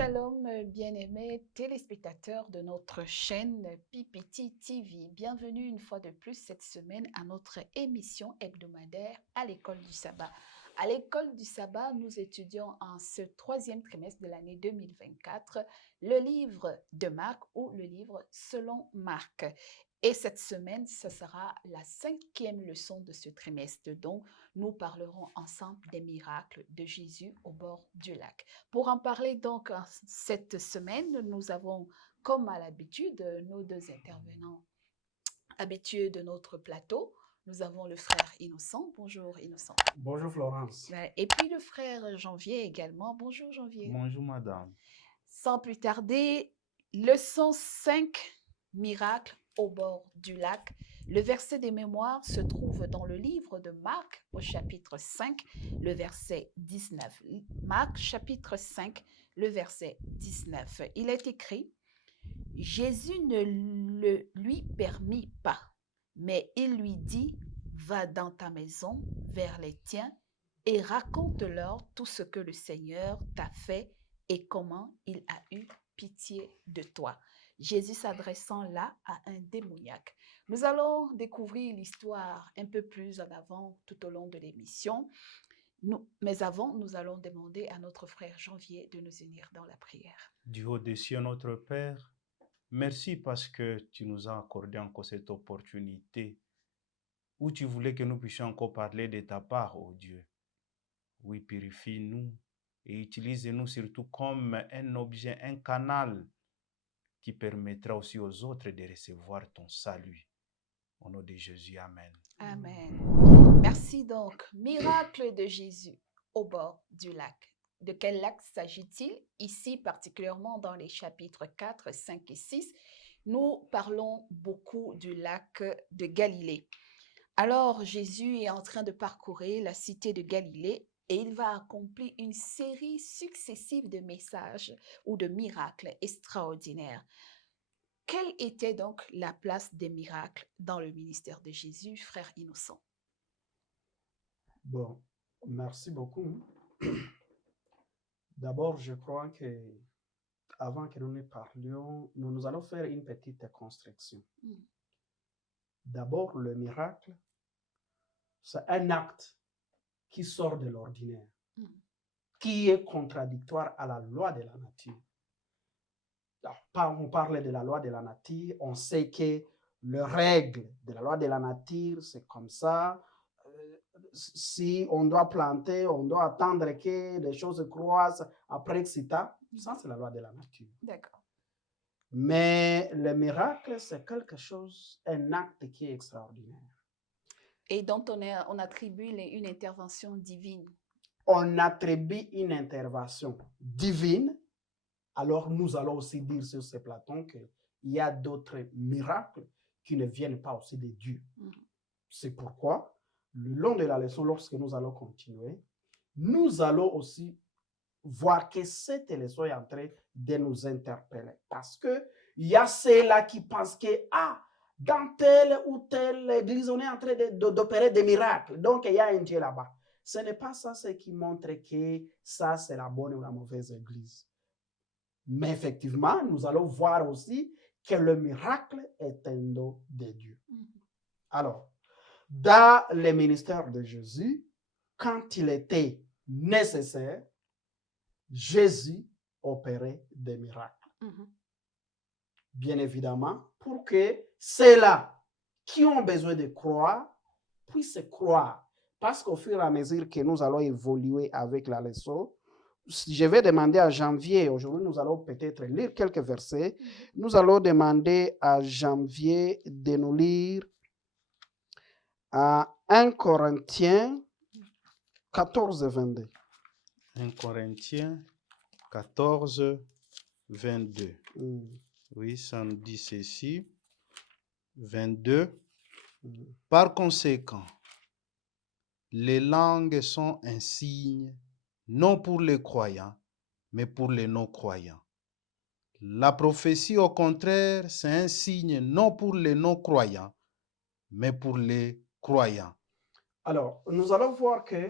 Shalom, bien-aimés téléspectateurs de notre chaîne PPT TV. Bienvenue une fois de plus cette semaine à notre émission hebdomadaire à l'école du sabbat. À l'école du sabbat, nous étudions en ce troisième trimestre de l'année 2024 le livre de Marc ou le livre selon Marc. Et cette semaine, ce sera la cinquième leçon de ce trimestre. Donc, nous parlerons ensemble des miracles de Jésus au bord du lac. Pour en parler donc cette semaine, nous avons, comme à l'habitude, nos deux intervenants habitués de notre plateau. Nous avons le frère Innocent. Bonjour Innocent. Bonjour Florence. Et puis le frère Janvier également. Bonjour Janvier. Bonjour madame. Sans plus tarder, leçon 5, miracle au bord du lac. Le verset des mémoires se trouve dans le livre de Marc au chapitre 5, le verset 19. Marc chapitre 5, le verset 19. Il est écrit, Jésus ne le lui permit pas, mais il lui dit, va dans ta maison vers les tiens et raconte-leur tout ce que le Seigneur t'a fait et comment il a eu pitié de toi. Jésus s'adressant là à un démoniaque. Nous allons découvrir l'histoire un peu plus en avant tout au long de l'émission. Mais avant, nous allons demander à notre frère Janvier de nous unir dans la prière. Du haut des cieux, notre Père, merci parce que tu nous as accordé encore cette opportunité où tu voulais que nous puissions encore parler de ta part, ô Dieu. Oui, purifie-nous et utilise-nous surtout comme un objet, un canal qui permettra aussi aux autres de recevoir ton salut. Au nom de Jésus, Amen. Amen. Merci donc. Miracle de Jésus au bord du lac. De quel lac s'agit-il? Ici, particulièrement dans les chapitres 4, 5 et 6, nous parlons beaucoup du lac de Galilée. Alors, Jésus est en train de parcourir la cité de Galilée et il va accomplir une série successive de messages ou de miracles extraordinaires. Quelle était donc la place des miracles dans le ministère de Jésus, frère Innocent? Bon, merci beaucoup. D'abord, je crois que avant que nous ne parlions, nous allons faire une petite construction. D'abord, le miracle, c'est un acte qui sort de l'ordinaire, qui est contradictoire à la loi de la nature. On parle de la loi de la nature, on sait que les règles de la loi de la nature, c'est comme ça. Si on doit planter, on doit attendre que les choses croissent après, etc. Ça, c'est la loi de la nature. D'accord. Mais le miracle, c'est quelque chose, un acte qui est extraordinaire. Et dont on attribue une intervention divine. On attribue une intervention divine. Alors, nous allons aussi dire sur ce plateau qu'il y a d'autres miracles qui ne viennent pas aussi de Dieu. C'est pourquoi, le long de la leçon, lorsque nous allons continuer, nous allons aussi voir que cette leçon est en train de nous interpeller. Parce qu'il y a ceux-là qui pensent que, dans telle ou telle église, on est en train d'opérer des miracles. Donc, il y a un Dieu là-bas. Ce n'est pas ça ce qui montre que ça, c'est la bonne ou la mauvaise église. Mais effectivement, nous allons voir aussi que le miracle est un don de Dieu. Alors, dans le ministère de Jésus, quand il était nécessaire, Jésus opérait des miracles. Bien évidemment, pour que ceux-là qui ont besoin de croire puissent croire. Parce qu'au fur et à mesure que nous allons évoluer avec la leçon, je vais demander à Janvier, aujourd'hui nous allons peut-être lire quelques versets, nous allons demander à Janvier de nous lire à 1 Corinthiens 14, 22. 1 Corinthiens 14, 22. Oui, ça nous dit ceci. 22. Par conséquent, les langues sont un signe, non pour les croyants, mais pour les non-croyants. La prophétie, au contraire, c'est un signe, non pour les non-croyants, mais pour les croyants. Alors, nous allons voir que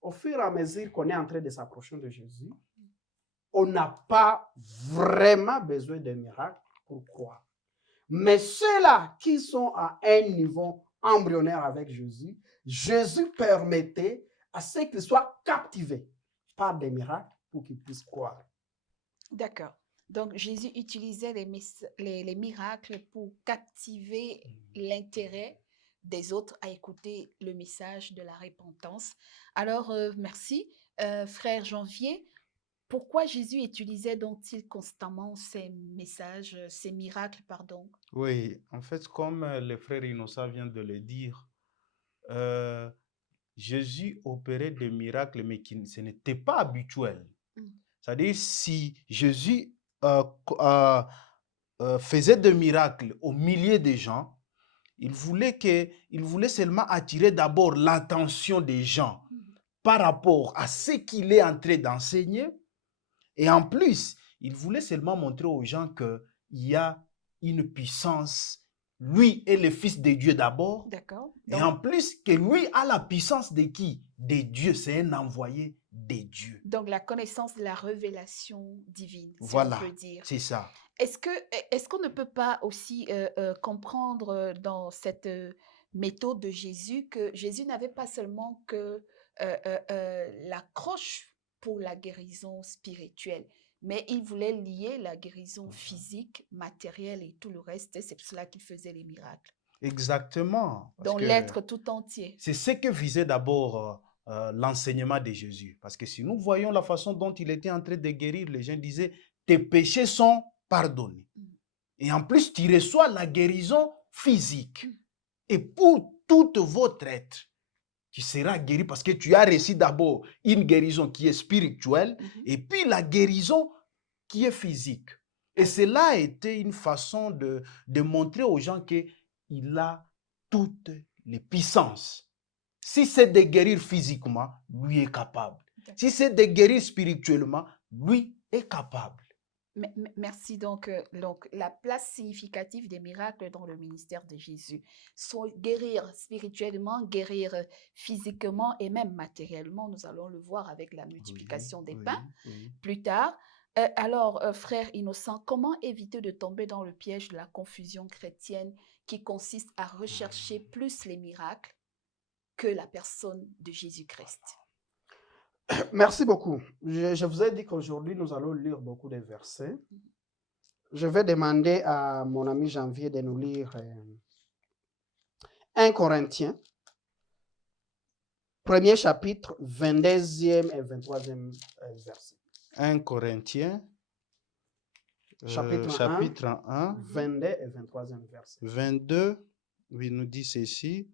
au fur et à mesure qu'on est en train de s'approcher de Jésus, on n'a pas vraiment besoin de miracles pour croire. Mais ceux-là qui sont à un niveau embryonnaire avec Jésus, Jésus permettait à ceux qu'ils soient captivés par des miracles pour qu'ils puissent croire. D'accord. Donc, Jésus utilisait les miracles pour captiver l'intérêt des autres à écouter le message de la repentance. Alors, merci. Frère Janvier, pourquoi Jésus utilisait donc-il constamment ces messages, ces miracles, pardon? Oui, en fait, comme le frère Innocent vient de le dire, Jésus opérait des miracles, mais ce n'était pas habituel. C'est-à-dire, si Jésus faisait des miracles au milieu des gens, il voulait seulement attirer d'abord l'attention des gens par rapport à ce qu'il est en train d'enseigner. Et en plus, il voulait seulement montrer aux gens qu'il y a une puissance. Lui est le Fils de Dieu d'abord. D'accord. Et en plus, que lui a la puissance de qui? De Dieu. C'est un envoyé de Dieu. Donc, la connaissance de la révélation divine, si Voilà, on peut dire. c'est ça. Est-ce qu'on ne peut pas aussi comprendre dans cette méthode de Jésus que Jésus n'avait pas seulement que la croche pour la guérison spirituelle, mais il voulait lier la guérison physique, matérielle et tout le reste. C'est pour cela qu'il faisait les miracles. Exactement. Dans l'être tout entier. C'est ce que visait d'abord l'enseignement de Jésus. Parce que si nous voyons la façon dont il était en train de guérir, les gens disaient, tes péchés sont pardonnés. Et en plus, tu reçois la guérison physique. Et pour toute votre être, tu seras guéri parce que tu as reçu d'abord une guérison qui est spirituelle et puis la guérison qui est physique. Et cela a été une façon de montrer aux gens qu'il a toutes les puissances. Si c'est de guérir physiquement, lui est capable. Si c'est de guérir spirituellement, lui est capable. Merci. Donc, la place significative des miracles dans le ministère de Jésus, soit guérir spirituellement, guérir physiquement et même matériellement. Nous allons le voir avec la multiplication des pains plus tard. Alors, frère Innocent, comment éviter de tomber dans le piège de la confusion chrétienne qui consiste à rechercher plus les miracles que la personne de Jésus-Christ? Merci beaucoup. Je vous ai dit qu'aujourd'hui, nous allons lire beaucoup de versets. Je vais demander à mon ami Janvier de nous lire 1 Corinthiens, premier chapitre, 22e et 23e verset. 1 Corinthiens, chapitre 1, 22 et 23e verset. 22, il nous dit ceci.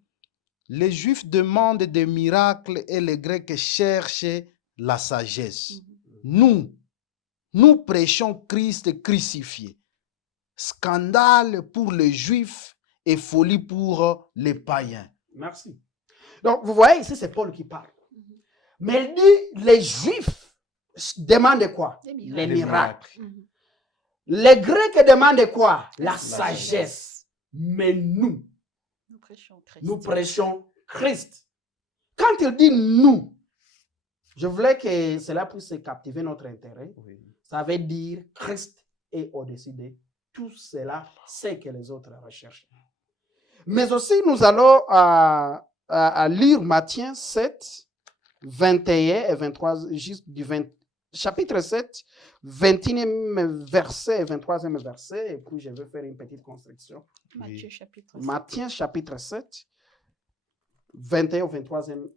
Les Juifs demandent des miracles et les Grecs cherchent la sagesse. Nous prêchons Christ crucifié. Scandale pour les Juifs et folie pour les païens. Merci. Donc, vous voyez ici, c'est Paul qui parle. Mais il dit, les Juifs demandent quoi? Les miracles. Les Grecs demandent quoi? La sagesse. Mais nous prêchons Christ. Quand il dit nous, je voulais que cela puisse captiver notre intérêt. Ça veut dire Christ est au-dessus de tout cela, c'est que les autres recherchent. Mais aussi, nous allons à lire Matthieu 7, 21 et 23, juste du 20, chapitre 7, 21e verset et 23e verset. Et puis, je vais faire une petite construction. Matthieu chapitre 7, 21 au 23e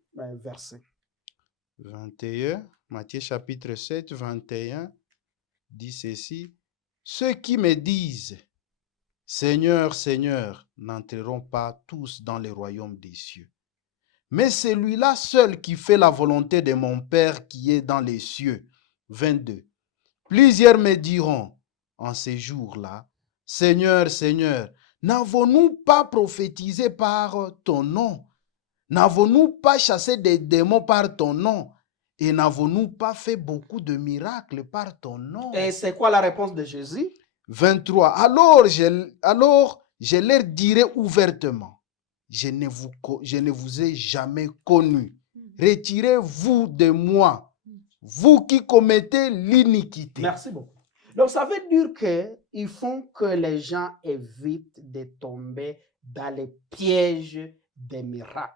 verset. 21, Matthieu chapitre 7, 21, dit ceci. Ceux qui me disent, Seigneur, Seigneur, n'entreront pas tous dans le royaume des cieux. Mais celui-là seul qui fait la volonté de mon Père qui est dans les cieux. 22. Plusieurs me diront en ces jours-là, Seigneur, Seigneur, n'avons-nous pas prophétisé par ton nom? N'avons-nous pas chassé des démons par ton nom? Et n'avons-nous pas fait beaucoup de miracles par ton nom? Et c'est quoi la réponse de Jésus? 23. Alors je leur dirai ouvertement, je ne vous ai jamais connu. Retirez-vous de moi, vous qui commettez l'iniquité. Merci beaucoup. Donc, ça veut dire qu'ils font que les gens évitent de tomber dans les pièges des miracles.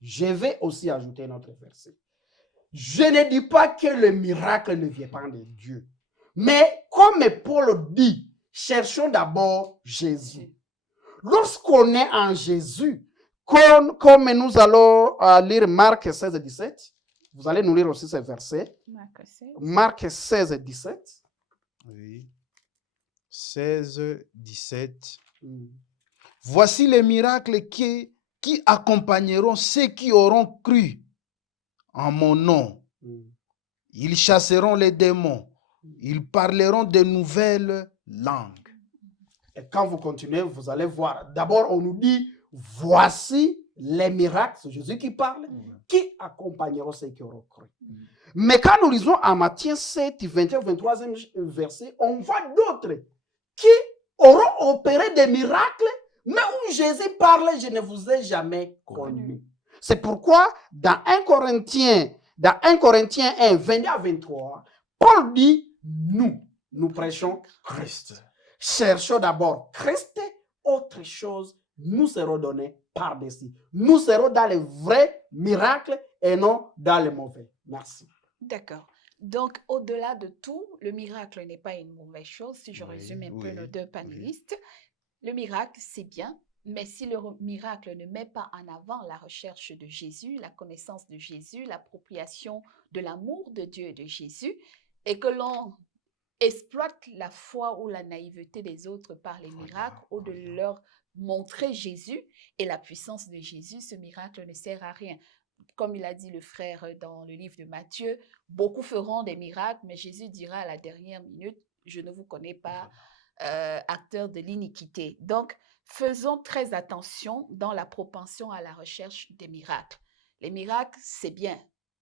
Je vais aussi ajouter un autre verset. Je ne dis pas que le miracle ne vient pas de Dieu. Mais comme Paul dit, cherchons d'abord Jésus. Lorsqu'on est en Jésus, comme nous allons lire Marc 16 et 17, vous allez nous lire aussi ce verset. Marc 16 et 17. Oui. 16, 17. Voici les miracles qui accompagneront ceux qui auront cru en mon nom. Ils chasseront les démons. Ils parleront de nouvelles langues. Et quand vous continuez, vous allez voir. D'abord, on nous dit, voici les miracles, c'est Jésus qui parle, qui accompagneront ceux qui auront cru. Mais quand nous lisons en Matthieu 7, 21, 23e verset, on voit d'autres qui auront opéré des miracles, mais où Jésus parle, je ne vous ai jamais connu. C'est pourquoi dans 1 Corinthiens 1, 22 à 23, Paul dit, nous prêchons Christ. Cherchons d'abord Christ, autre chose nous serons donnés par-dessus. Nous serons dans les vrais miracles et non dans les mauvais. Merci. D'accord. Donc, au-delà de tout, le miracle n'est pas une mauvaise chose. Si je résume un peu nos deux panélistes, le miracle, c'est bien, mais si le miracle ne met pas en avant la recherche de Jésus, la connaissance de Jésus, l'appropriation de l'amour de Dieu et de Jésus, et que l'on exploite la foi ou la naïveté des autres par les miracles ou de leur montrer Jésus et la puissance de Jésus, ce miracle ne sert à rien. Comme il a dit le frère dans le livre de Matthieu, beaucoup feront des miracles, mais Jésus dira à la dernière minute, je ne vous connais pas, acteur de l'iniquité. Donc, faisons très attention dans la propension à la recherche des miracles. Les miracles, c'est bien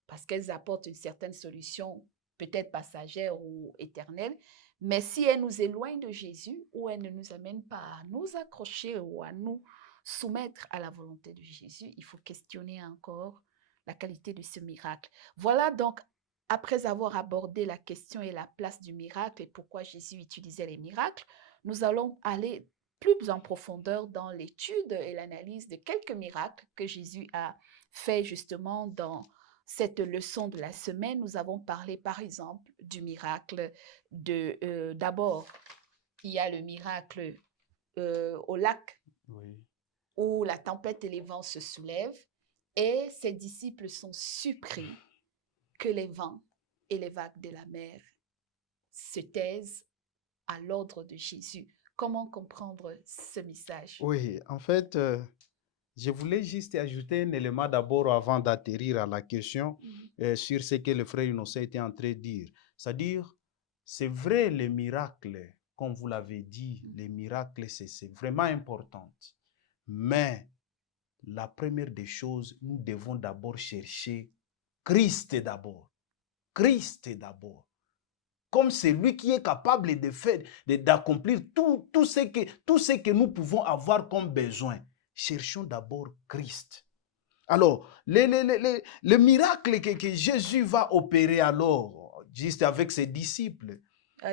parce qu'elles apportent une certaine solution, peut-être passagère ou éternelle, mais si elles nous éloignent de Jésus ou elles ne nous amènent pas à nous accrocher ou à nous soumettre à la volonté de Jésus, il faut questionner encore la qualité de ce miracle. Voilà donc, après avoir abordé la question et la place du miracle et pourquoi Jésus utilisait les miracles, nous allons aller plus en profondeur dans l'étude et l'analyse de quelques miracles que Jésus a fait justement dans cette leçon de la semaine. Nous avons parlé par exemple du miracle d'abord, il y a le miracle au lac où la tempête et les vents se soulèvent et ses disciples sont surpris que les vents et les vagues de la mer se taisent à l'ordre de Jésus. Comment comprendre ce message? Oui, en fait, je voulais juste ajouter un élément d'abord avant d'atterrir à la question sur ce que le frère Innocent était en train de dire. C'est-à-dire, c'est vrai, les miracles, comme vous l'avez dit, les miracles, c'est vraiment important. Mais la première des choses, nous devons d'abord chercher Christ d'abord. Christ d'abord. Comme c'est lui qui est capable de faire, d'accomplir tout ce que nous pouvons avoir comme besoin. Cherchons d'abord Christ. Alors, le miracle que Jésus va opérer alors, juste avec ses disciples.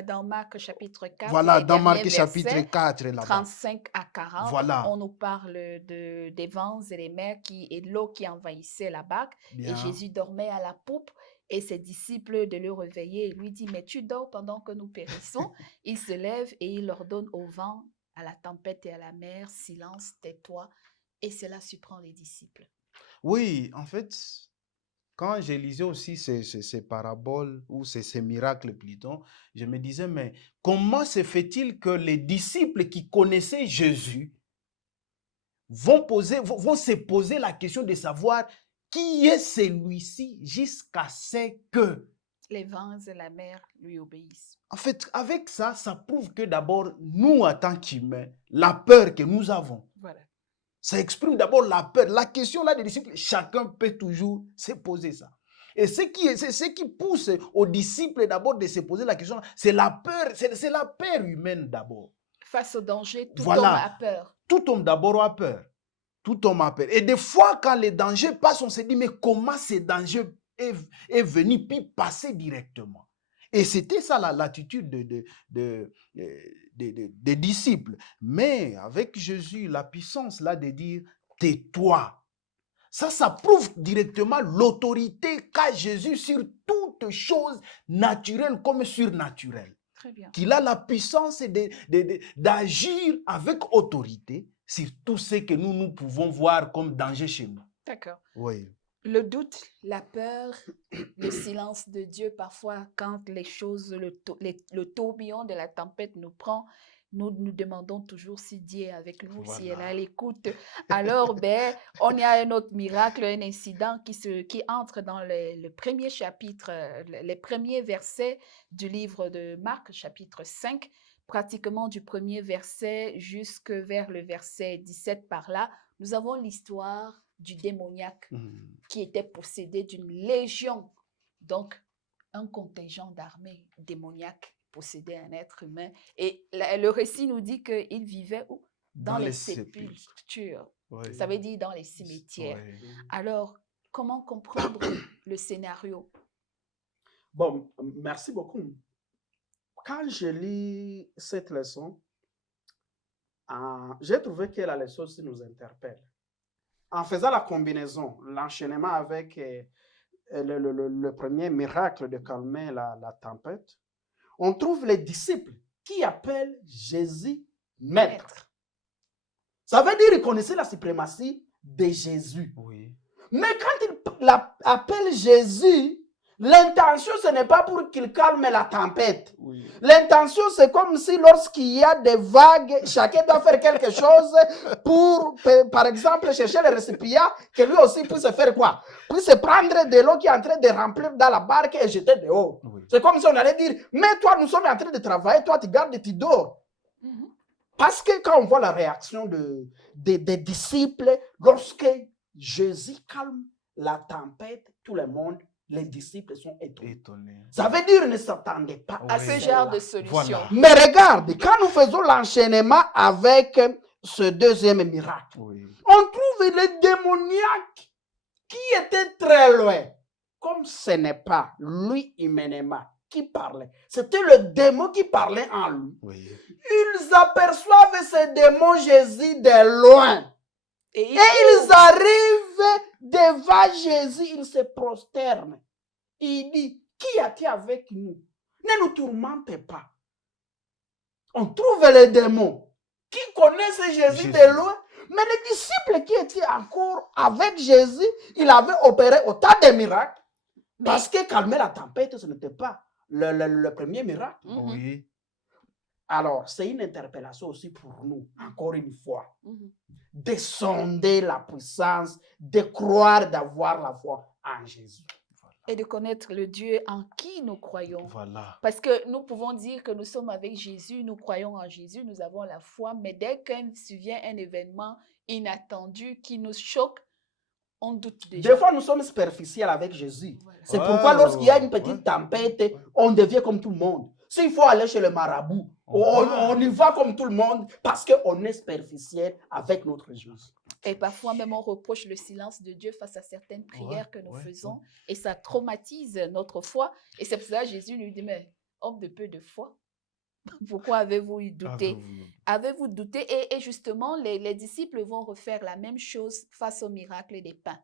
Dans Marc chapitre 4, voilà, dans Marc chapitre 4, là-bas. 35 à 40, voilà. On nous parle des vents et des mers et de l'eau qui envahissait la barque. Bien. Et Jésus dormait à la poupe. Et ses disciples de le réveiller et lui dit, mais tu dors pendant que nous périssons. Il se lève et il ordonne au vent, à la tempête et à la mer, silence, tais-toi. Et cela surprend les disciples. Oui, en fait, quand je lisais aussi ces paraboles ou ces miracles plutôt, je me disais, mais comment se fait-il que les disciples qui connaissaient Jésus vont se poser la question de savoir qui est celui-ci jusqu'à ce que les vents et la mer lui obéissent. En fait, avec ça, ça prouve que d'abord, nous, en tant qu'humains, la peur que nous avons, voilà. Ça exprime d'abord la peur. La question là des disciples, chacun peut toujours se poser ça. Et ce qui pousse aux disciples d'abord de se poser la question, c'est la peur, c'est la peur humaine d'abord. Face au danger, tout homme a peur. Tout homme d'abord a peur. Tout homme a peur. Et des fois, quand les dangers passent, on se dit, mais comment ces dangers est venu puis passer directement. Et c'était ça l'attitude des disciples. Mais avec Jésus, la puissance là de dire tais-toi. Ça prouve directement l'autorité qu'a Jésus sur toutes choses naturelles comme surnaturelles. Très bien. Qu'il a la puissance d'agir avec autorité sur tout ce que nous pouvons voir comme danger chez nous. D'accord. Oui. Le doute, la peur, le silence de Dieu, parfois, quand les choses, le tourbillon de la tempête nous prend, nous nous demandons toujours si Dieu est avec nous, si elle est à l'écoute. Alors, on y a un autre miracle, un incident qui entre dans le premier chapitre, les premiers versets du livre de Marc, chapitre 5, pratiquement du premier verset jusque vers le verset 17 par là. Nous avons l'histoire du démoniaque qui était possédé d'une légion. Donc, un contingent d'armée démoniaque possédait un être humain. Et le récit nous dit qu'il vivait où? Dans les sépultures. Oui. Ça veut dire dans les cimetières. Oui. Alors, comment comprendre le scénario? Bon, merci beaucoup. Quand je lis cette leçon, j'ai trouvé que la leçon aussi nous interpelle. En faisant la combinaison, l'enchaînement avec le premier miracle de calmer la tempête, on trouve les disciples qui appellent Jésus maître. Ça veut dire qu'ils connaissaient la suprématie de Jésus. Oui. Mais quand ils appellent Jésus, l'intention, ce n'est pas pour qu'il calme la tempête. Oui. L'intention, c'est comme si lorsqu'il y a des vagues, chacun doit faire quelque chose pour, par exemple, chercher le récipient, que lui aussi puisse faire quoi? Puisse prendre de l'eau qui est en train de remplir dans la barque et jeter dehors. Oui. C'est comme si on allait dire, mais toi, nous sommes en train de travailler, toi, tu gardes et tu dors. Mm-hmm. Parce que quand on voit la réaction des disciples, lorsque Jésus calme la tempête, tout le monde, les disciples sont étonnés. Ça veut dire qu'ils ne s'attendaient pas à ce genre de solution. Voilà. Mais regarde, quand nous faisons l'enchaînement avec ce deuxième miracle, oui, on trouve le démoniaque qui était très loin. Comme ce n'est pas lui humainement qui parlait, c'était le démon qui parlait en lui. Oui. Ils aperçoivent ce démon Jésus de loin. Et ils arrivent devant Jésus, ils se prosternent. Il dit, qui a-t-il avec nous? Ne nous tourmentez pas. On trouve les démons qui connaissent Jésus de loin, mais les disciples qui étaient encore avec Jésus, il avait opéré autant de miracles, parce que calmer la tempête, ce n'était pas le premier miracle. Oui. Alors, c'est une interpellation aussi pour nous, encore une fois, de sonder la puissance, de croire, d'avoir la foi en Jésus. Et de connaître le Dieu en qui nous croyons. Voilà. Parce que nous pouvons dire que nous sommes avec Jésus, nous croyons en Jésus, nous avons la foi, mais dès qu'il survient un événement inattendu qui nous choque, on doute déjà. Des fois, nous sommes superficiels avec Jésus. Voilà. C'est pourquoi lorsqu'il y a une petite tempête, on devient comme tout le monde. S'il faut aller chez le marabout, on y va comme tout le monde parce qu'on est superficiel avec notre Jésus. Et parfois même on reproche le silence de Dieu face à certaines prières que nous faisons et ça traumatise notre foi. Et c'est pour ça que Jésus lui dit, mais homme de peu de foi, pourquoi avez-vous douté? Avez-vous douté? Et justement, les disciples vont refaire la même chose face au miracle des pains.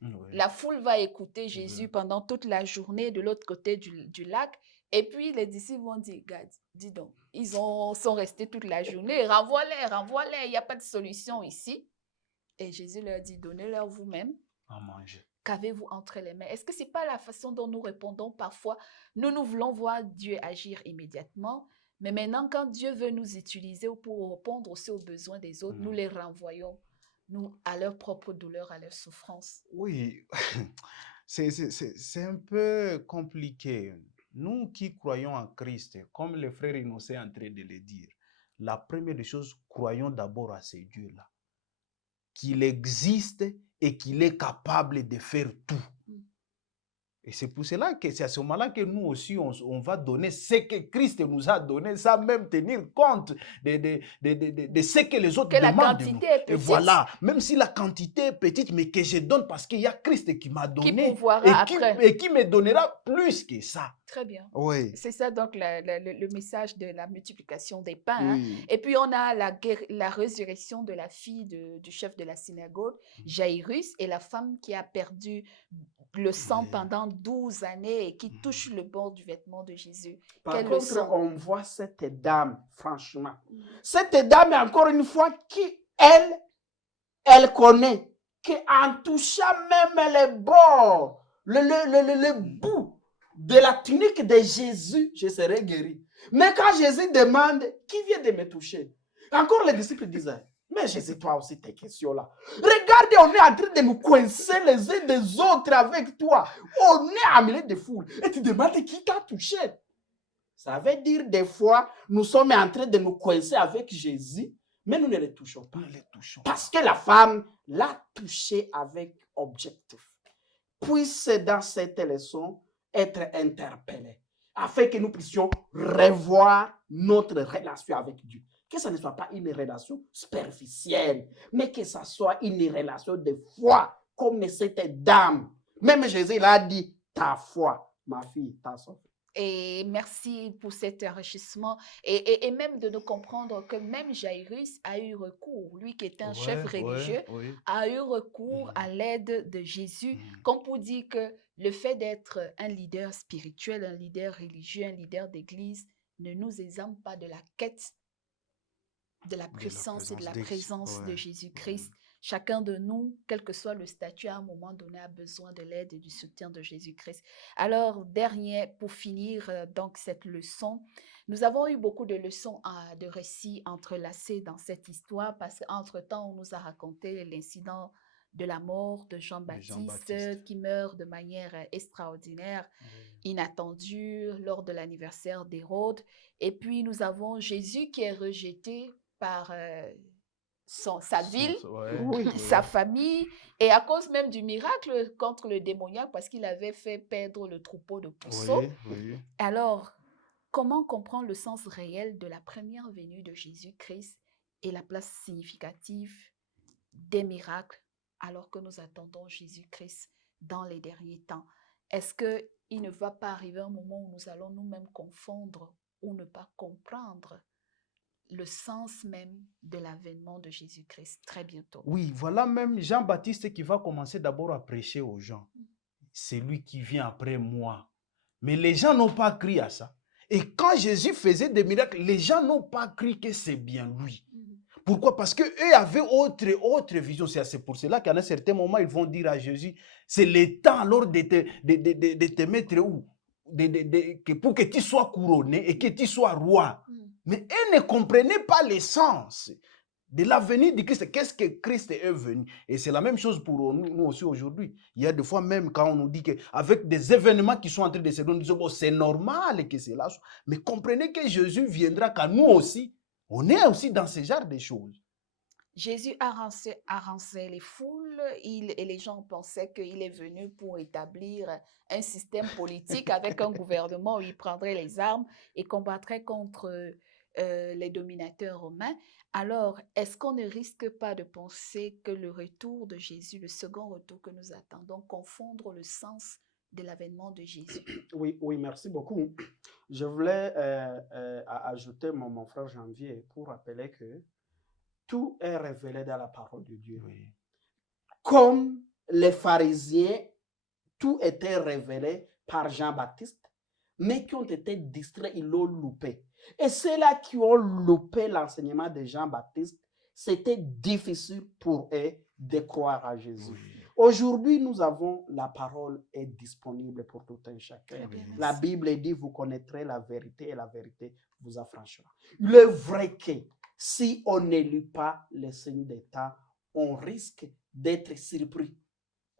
Oui. La foule va écouter Jésus pendant toute la journée de l'autre côté du lac. Et puis les disciples vont dire, regarde, dis donc, ils sont restés toute la journée, renvoie-les, il n'y a pas de solution ici. Et Jésus leur dit, donnez-leur vous-même à manger. Qu'avez-vous entre les mains? Est-ce que ce n'est pas la façon dont nous répondons parfois? Nous voulons voir Dieu agir immédiatement, mais maintenant, quand Dieu veut nous utiliser pour répondre aussi aux besoins des autres, nous les renvoyons à leur propre douleur, à leur souffrance. Oui, c'est un peu compliqué. Nous qui croyons en Christ, comme le frère Innocent est en train de le dire, la première des choses, croyons d'abord à ce Dieu-là, qu'il existe et qu'il est capable de faire tout. Et c'est pour cela que c'est à ce moment-là que nous aussi, on va donner ce que Christ nous a donné, sans même tenir compte de ce que les autres Que la demandent de nous. quantité est Et petite, voilà, même si la quantité est petite, mais que je donne parce qu'il y a Christ qui m'a qui donné pourvoira après. et qui me donnera plus que ça. Très bien. Oui, C'est ça donc le message de la multiplication des pains. Hein. oui. Et puis on a la résurrection de la fille du chef de la synagogue, Jairus, et la femme qui a perdu le sang Oui. pendant 12 années et qui touche le bord du vêtement de Jésus. Par Quelle contre, leçon. on voit cette dame, franchement. Cette dame, encore une fois, qui, elle connaît qu'en touchant même les bords, le bout de la tunique de Jésus, je serai guéri. Mais quand Jésus demande, qui vient de me toucher? Encore les disciples disaient, mais Jésus, toi aussi, tes questions-là. Regardez, on est en train de nous coincer les uns des autres avec toi. On est à milieu de foule. Et tu demandes qui t'a touché. Ça veut dire des fois, nous sommes en train de nous coincer avec Jésus, mais nous ne le touchons pas. Nous les touchons. Parce que la femme l'a touché avec objectif. Puisse dans cette leçon être interpellée, afin que nous puissions revoir notre relation avec Dieu. Que ce ne soit pas une relation superficielle, mais que ce soit une relation de foi, comme cette dame. Même Jésus l'a dit, ta foi, ma fille, t'a sauvé. Et merci pour cet enrichissement et même de nous comprendre que même Jairus a eu recours, lui qui était un chef religieux, a eu recours à l'aide de Jésus, comme pour dire que le fait d'être un leader spirituel, un leader religieux, un leader d'église ne nous exempte pas de la quête de la puissance et de la présence de Jésus-Christ. Chacun de nous, quel que soit le statut, à un moment donné, a besoin de l'aide et du soutien de Jésus-Christ. Alors, pour finir donc cette leçon, nous avons eu beaucoup de leçons, de récits entrelacés dans cette histoire parce qu'entre-temps, on nous a raconté l'incident de la mort de Jean-Baptiste qui meurt de manière extraordinaire, inattendue lors de l'anniversaire d'Hérode. Et puis, nous avons Jésus qui est rejeté par sa ville, sa famille, et à cause même du miracle contre le démoniaque, parce qu'il avait fait perdre le troupeau de pourceaux. Alors, comment comprendre le sens réel de la première venue de Jésus-Christ et la place significative des miracles alors que nous attendons Jésus-Christ dans les derniers temps? Est-ce qu'il ne va pas arriver un moment où nous allons nous-mêmes confondre ou ne pas comprendre le sens même de l'avènement de Jésus-Christ très bientôt? Oui, voilà même Jean-Baptiste qui va commencer d'abord à prêcher aux gens. C'est lui qui vient après moi. Mais les gens n'ont pas cru à ça. Et quand Jésus faisait des miracles, les gens n'ont pas cru que c'est bien lui. Pourquoi? Parce qu'eux avaient autre vision. C'est pour cela qu'à un certain moment, ils vont dire à Jésus, c'est le temps alors de te mettre où? Pour que tu sois couronné et que tu sois roi. Mais eux ne comprenaient pas l'essence de l'avenir de Christ. Qu'est-ce que Christ est venu? Et c'est la même chose pour nous aussi aujourd'hui. Il y a des fois même quand on nous dit qu'avec des événements qui sont en train de se donner, on dit bon, c'est normal que cela soit. Mais comprenez que Jésus viendra quand nous aussi, on est aussi dans ce genre de choses. Jésus a rancé les foules et les gens pensaient qu'il est venu pour établir un système politique avec un gouvernement où il prendrait les armes et combattrait contre les dominateurs romains. Alors, est-ce qu'on ne risque pas de penser que le retour de Jésus, le second retour que nous attendons, confondre le sens de l'avènement de Jésus? Oui, merci beaucoup. Je voulais ajouter mon frère Janvier pour rappeler que tout est révélé dans la parole de Dieu. Comme les pharisiens, tout était révélé par Jean-Baptiste, mais qui ont été distraits, ils l'ont loupé. Et ceux-là qui ont loupé l'enseignement de Jean-Baptiste, c'était difficile pour eux de croire à Jésus. Aujourd'hui, nous avons la parole est disponible pour tout un chacun. La Bible dit, vous connaîtrez la vérité et la vérité vous affranchira. Il est vrai que si on ne lit pas les signes des temps, on risque d'être surpris.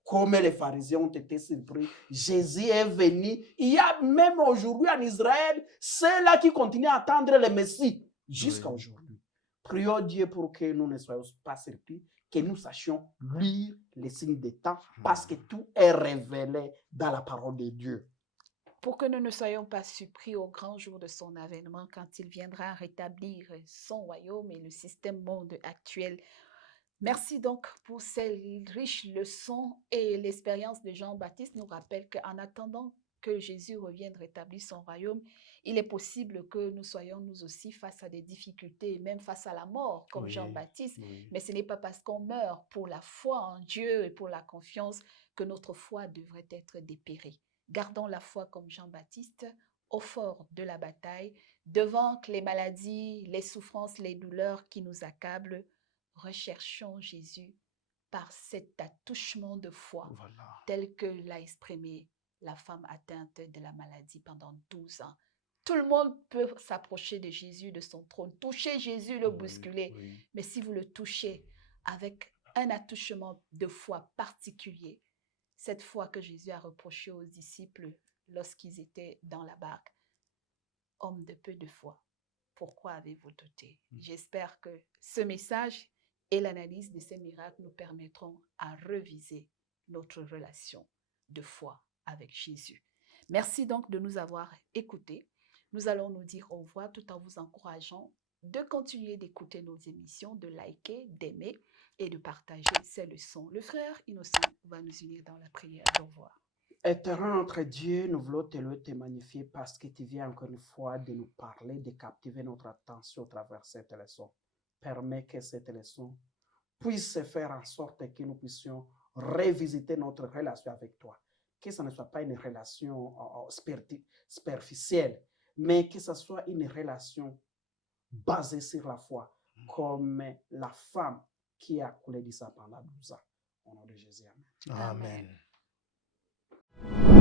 Comme les pharisiens ont été surpris, Jésus est venu. Il y a même aujourd'hui en Israël ceux-là qui continuent à attendre le Messie jusqu'à aujourd'hui. Prions Dieu pour que nous ne soyons pas surpris, que nous sachions lire les signes des temps parce que tout est révélé dans la parole de Dieu. Pour que nous ne soyons pas surpris au grand jour de son avènement quand il viendra rétablir son royaume et le système monde actuel. Merci donc pour ces riches leçons et l'expérience de Jean-Baptiste nous rappelle qu'en attendant que Jésus revienne rétablir son royaume, il est possible que nous soyons nous aussi face à des difficultés, même face à la mort, comme Jean-Baptiste. Mais ce n'est pas parce qu'on meurt pour la foi en Dieu et pour la confiance que notre foi devrait être dépérée. Gardons la foi comme Jean-Baptiste au fort de la bataille, devant les maladies, les souffrances, les douleurs qui nous accablent. Recherchons Jésus par cet attouchement de foi, tel que l'a exprimé la femme atteinte de la maladie pendant 12 ans. Tout le monde peut s'approcher de Jésus, de son trône, toucher Jésus, le bousculer. Mais si vous le touchez avec un attouchement de foi particulier, cette foi que Jésus a reprochée aux disciples lorsqu'ils étaient dans la barque, homme de peu de foi, pourquoi avez-vous douté? J'espère que ce message et l'analyse de ces miracles nous permettront à reviser notre relation de foi avec Jésus. Merci donc de nous avoir écoutés. Nous allons nous dire au revoir tout en vous encourageant de continuer d'écouter nos émissions, de liker, d'aimer et de partager ces leçons. Le frère Innocent va nous unir dans la prière. Au revoir. Éternel notre Dieu, nous voulons te louer, te magnifier parce que tu viens encore une fois de nous parler, de captiver notre attention à travers cette leçon. Permets que cette leçon puisse faire en sorte que nous puissions revisiter notre relation avec toi. Que ce ne soit pas une relation superficielle, mais que ce soit une relation basée sur la foi, comme la femme qui a coulé du sang pendant 12 ans. Au nom de Jésus, amen. Amen. Amen.